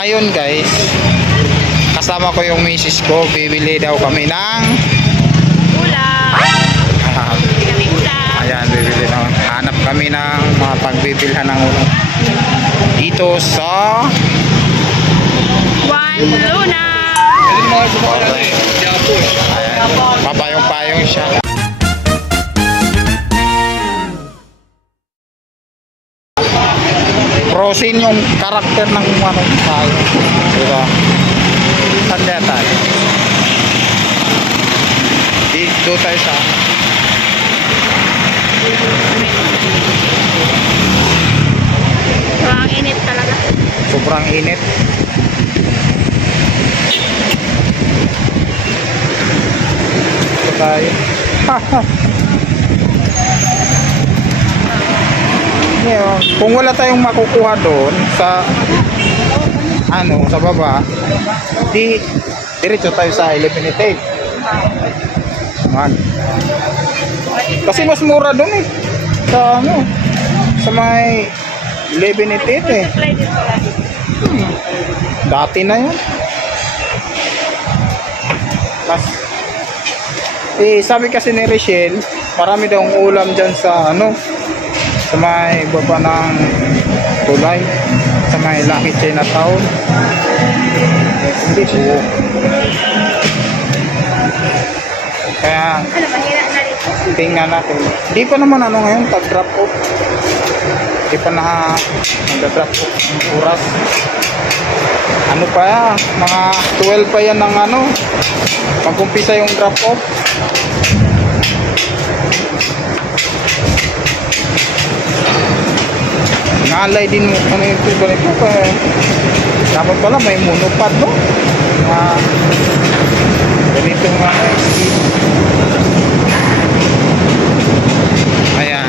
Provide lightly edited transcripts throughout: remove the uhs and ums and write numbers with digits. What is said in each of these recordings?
Ayun guys, kasama ko yung misis ko, bibili daw kami ng Ulam. Kami ulam. ayan, bibili na. Hanap kami ng mga pagbibilhan ng ulam dito sa Juan Luna. okay. Ayan, papayong-payong siya. Frozen yung karakter ng ano tayo. Diba? Saan kaya tayo? Dito tayo sa Ang init talaga. sobrang init. Dito tayo. Ngayon, kung wala tayong makukuha doon sa ano, sa baba, di diretso tayo sa Eliminated. Man. Kasi mas mura doon eh. Sa ano, sa may Eliminated eh. Supply din pala. Dati na yun. Mas sabi kasi ni Rachel, marami daw ulam dyan sa ano, sa may baba ng tulay, sa may Lucky Chinatown. Hindi po. Kaya Ano, mahira na rin. tingnan natin. Di pa naman ano ngayon, tag-drop off. Di pa na nag-drop off ng oras. Ano pa yan? Mga 12 pa yan ng ano, pag-umpisa yung drop off. Ngalay din mo ano ito ganito pa. Dapat pala may monopod no? Ganito nga ayan.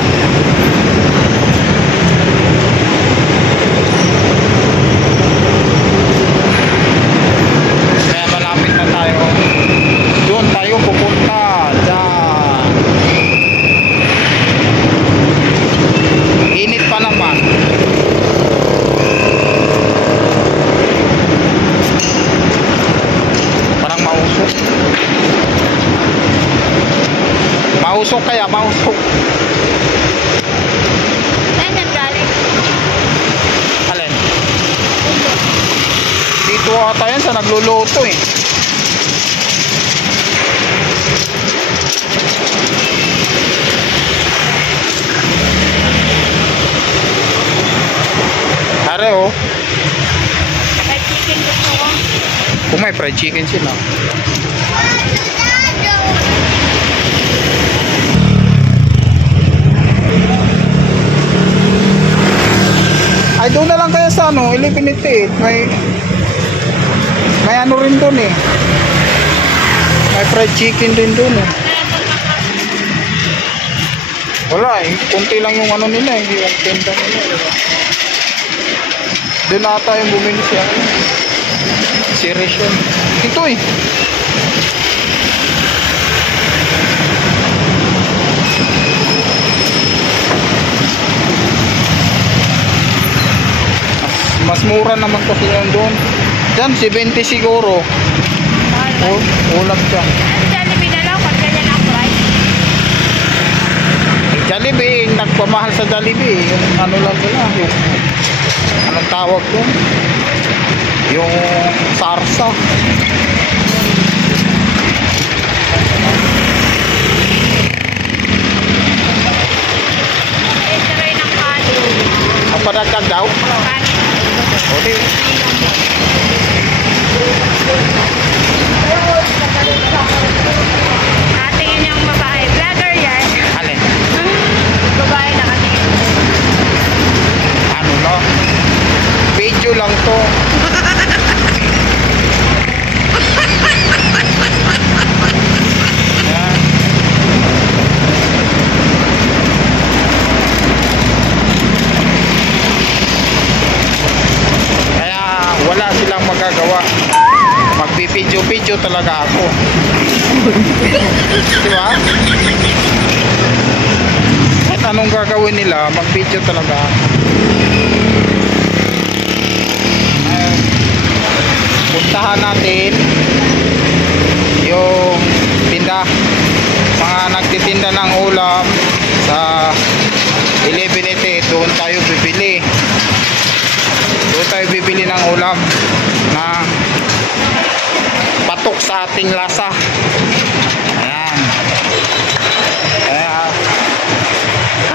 Kaya malapit na tayo. Doon tayo pupunta. Diyan. Init pa naman. Parang mausok. Mausok kaya, mausok. Saan yan galing? Alin? Dito ata yan sa nagluluto eh. Are oh. May chicken gusto ko. Kung may fried chicken sila. Ay doon na lang kaya sa ano, Eliminated. May ano rin doon eh. May fried chicken din doon eh. Wala eh, kunti lang yung ano nila eh, yung tenda nila. Diba? Doon ata yung bumili siya. Si Rachel. Ito eh. Mas mura naman kasi yun doon. Diyan, 70 siguro. Mahal ba? Ulap siya. Ano, Jollibee na lang pag ganyan ang price. Jollibee, nagpamahal sa Jollibee. Yung ano lang nila, yung anong tawag doon? Yung sarsa. Ito rin ang kanin. Ang padagdag daw. Kanin. O di. Natingin yung babae. Vlogger yan. Alin? Babae nakatingin. Ano no? Video lang to. Yan. Kaya wala silang magagawa. Magbibideo-video talaga ako. Diba? At anong gagawin nila, mag-video talaga. pupuntahan natin yung tinda, mga nagtitinda ng ulam sa 11:80. Doon tayo bibili ng ulam na patok sa ating lasa. Ayan. Kaya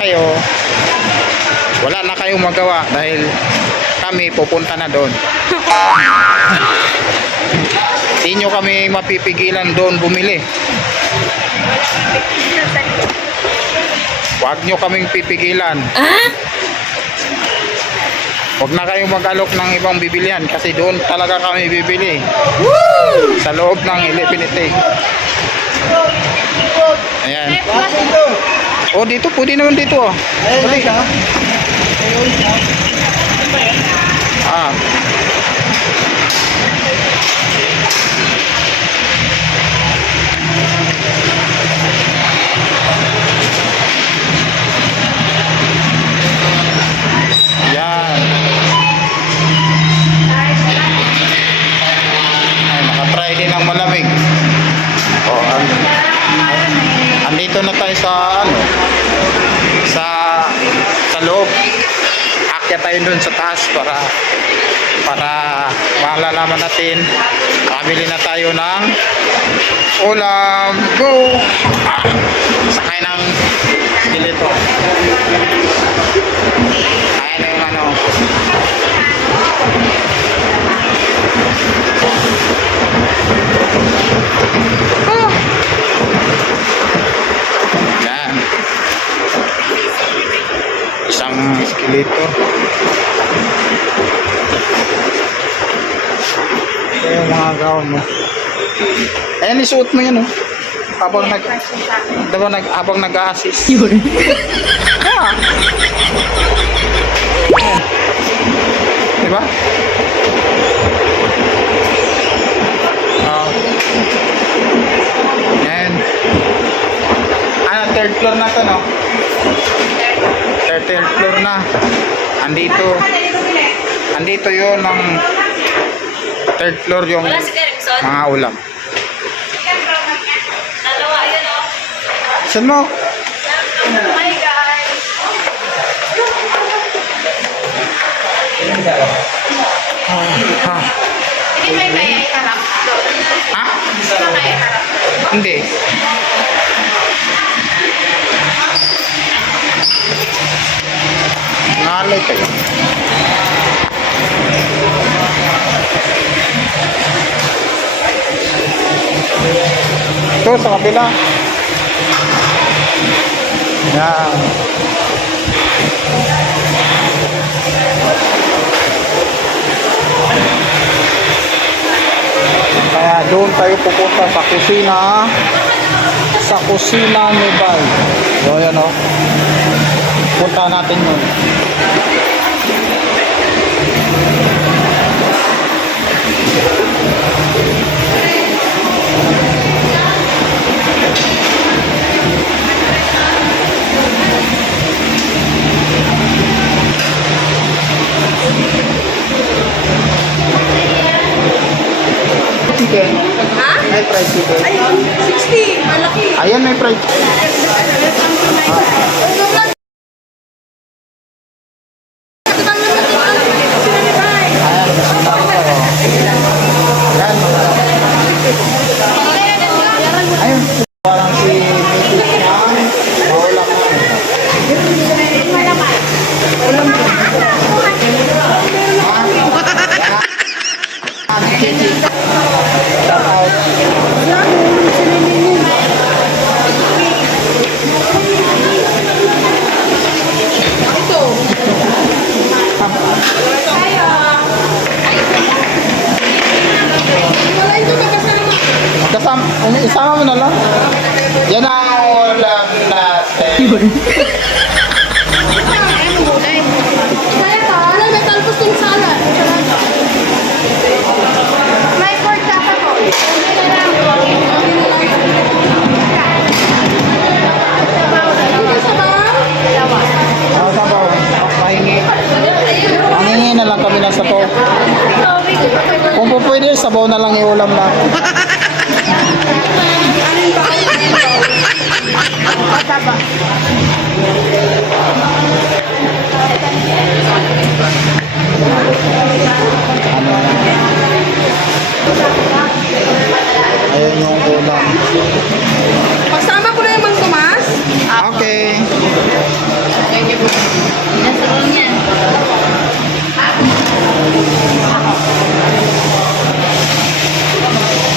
kayo, wala na kayong magawa dahil kami pupunta na doon. Hindi nyo kami mapipigilan doon bumili. Huwag nyo kaming pipigilan. Huwag na kayong mag-alok ng ibang bibilihan kasi doon talaga kami bibili. Sa loob ng Ilipinite. Ayan. Oh, dito. Pwede naman dito. Oh. Pwede. Ah. Yan. Ay, nakatry din ng malamig. Oh, andito na tayo sa ano? Sa loob. Akyat tayo dun sa taas para malalaman natin. Pabili na tayo ng ulam. Go! Sakay ng skeleto. Ayan na yung ano. Yan. Isang skeleto. Ito yung mga gown mo. Ayan, isuot mo yan, oh. Habang nag-a-assist. Yun. Yeah. Ayan. Diba? Ayan. Ano, third floor na to, no? Third floor na. Andito yun ng third floor yung mga ulam. Dalawa yun, oh. Saan mo? Hi, guys. Ha? Hindi may kaya iharap. Ha? Hindi ba kaya iharap? Hindi. Nalay kayo. Ito sa kabila. Yan. Kaya doon tayo pupunta sa kusina. Sa kusina ni Bay. So yan o. Punta natin yun. Chicken. Ha? May fried chicken. Ayun, 60. Malaki. Ayan, may fried chicken. Ayun, parang si Mrs. niya, maulam na. Shout out. Isama mo na lang. Yan ang ulam natin. Kaya ka, alam, may talpos yung salad. May pork chop ako. Hindi na lang po. Hindi sabaw? Dalawa. Ako sabaw. Pahingi. Mangingi na lang kami ng sabaw. Kung po pwede, sabaw na lang iulam na. Ayun yung ulam. Kasama ko na yung Mang Tomas. Okay.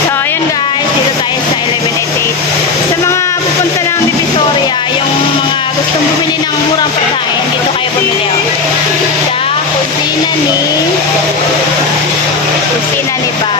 So, ayan guys, dito tayo sa 1188. Sa mga pupunta ng Divisoria, yung mga gustong bumili ng murang pagkain, dito kayo bumili. Sa kusina ni Ba.